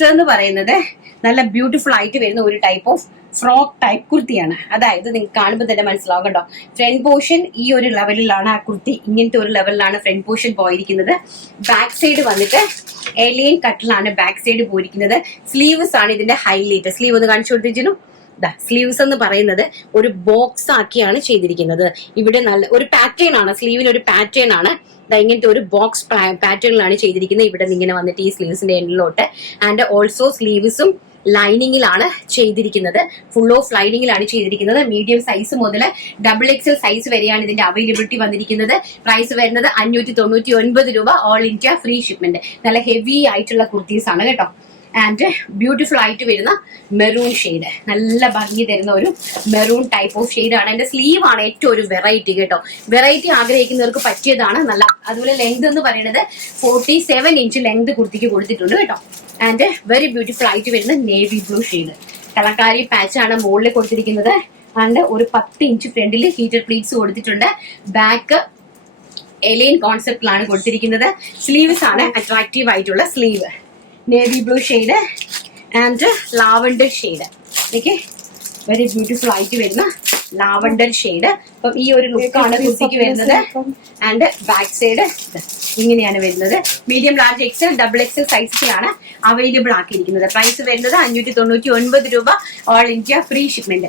Next എന്ന് പറയുന്നത് നല്ല ബ്യൂട്ടിഫുൾ ആയിട്ട് വരുന്ന ഒരു ടൈപ്പ് ഓഫ് ഫ്രോക്ക് ടൈപ്പ് കുർത്തിയാണ്. അതായത് നിങ്ങൾക്ക് കാണുമ്പോൾ തന്നെ മനസ്സിലാവും കേട്ടോ. ഫ്രണ്ട് പോർഷൻ ഈ ഒരു ലെവലിലാണ് ആ കുർത്തി, ഇങ്ങനത്തെ ഒരു ലെവലിലാണ് ഫ്രണ്ട് പോർഷൻ പോയിരിക്കുന്നത്. ബാക്ക് സൈഡ് വന്നിട്ട് എലിയൻ കട്ടിലാണ് ബാക്ക് സൈഡ് പോയിരിക്കുന്നത്. സ്ലീവ്സ് ആണ് ഇതിന്റെ ഹൈലൈറ്റ്. സ്ലീവ് ഒന്ന് കാണിച്ചു കൊടുത്തിരുന്നു. സ്ലീവ്സ് എന്ന് പറയുന്നത് ഒരു ബോക്സ് ആക്കിയാണ് ചെയ്തിരിക്കുന്നത്. ഇവിടെ നല്ല ഒരു പാറ്റേൺ ആണ്, സ്ലീവിന് ഒരു പാറ്റേൺ ആണ്. ഇങ്ങനത്തെ ഒരു ബോക്സ് പാറ്റേണിലാണ് ചെയ്തിരിക്കുന്നത്. ഇവിടെ ഇങ്ങനെ വന്നിട്ട് ഈ സ്ലീവ്സിന്റെ എൻഡിലോട്ട് ആൻഡ് ഓൾസോ സ്ലീവ്സും ലൈനിങ്ങിലാണ് ചെയ്തിരിക്കുന്നത്. ഫുൾ ഓഫ് ലൈനിങ്ങിലാണ് ചെയ്തിരിക്കുന്നത്. മീഡിയം സൈസ് മുതൽ XXL സൈസ് വരെയാണ് ഇതിന്റെ അവൈലബിലിറ്റി വന്നിരിക്കുന്നത്. പ്രൈസ് വരുന്നത് 599 രൂപ. All India free shipment. നല്ല ഹെവി ആയിട്ടുള്ള കുർത്തീസ് ആണ് കേട്ടോ. ആൻഡ് ബ്യൂട്ടിഫുൾ ആയിട്ട് വരുന്ന മെറൂൺ ഷെയ്ഡ്, നല്ല ഭംഗി തരുന്ന ഒരു മെറൂൺ ടൈപ്പ് ഓഫ് ഷെയ്ഡ് ആണ്. എന്റെ സ്ലീവ് ആണ് ഏറ്റവും ഒരു വെറൈറ്റി കേട്ടോ. വെറൈറ്റി ആഗ്രഹിക്കുന്നവർക്ക് പറ്റിയതാണ്. നല്ല അതുപോലെ ലെങ്ത് എന്ന് പറയുന്നത് 47 ഇഞ്ച് ലെങ്ത് കുർത്തിക്ക് കൊടുത്തിട്ടുണ്ട് കേട്ടോ. ആൻഡ് വെരി ബ്യൂട്ടിഫുൾ ആയിട്ട് വരുന്ന navy blue shade, Kalamkari patch ആണ് മുകളിൽ കൊടുത്തിരിക്കുന്നത്. ആൻഡ് ഒരു 10 ഇഞ്ച് ഫ്രണ്ടിൽ ഹീറ്റർ പ്ലീറ്റ്സ് കൊടുത്തിട്ടുണ്ട്. ബാക്ക് എലൈൻ കോൺസെപ്റ്റിലാണ് കൊടുത്തിരിക്കുന്നത്. സ്ലീവ്സ് ആണ് അട്രാക്റ്റീവ് ആയിട്ടുള്ള sleeve, navy blue shade and lavender shade. Okay, very beautiful ആയിട്ട് വരുന്ന ലാവൻഡർ ഷെയ്ഡ്. അപ്പം ഈ ഒരു ലുക്കാണ് കുർത്തിക്ക് വരുന്നത്. ആൻഡ് ബാക്ക് സൈഡ് ഇങ്ങനെയാണ് വരുന്നത്. മീഡിയം, ലാർജ്, XL, XXL സൈസിലാണ് അവൈലബിൾ ആക്കിയിരിക്കുന്നത്. പ്രൈസ് വരുന്നത് 599 രൂപ. All India free shipment.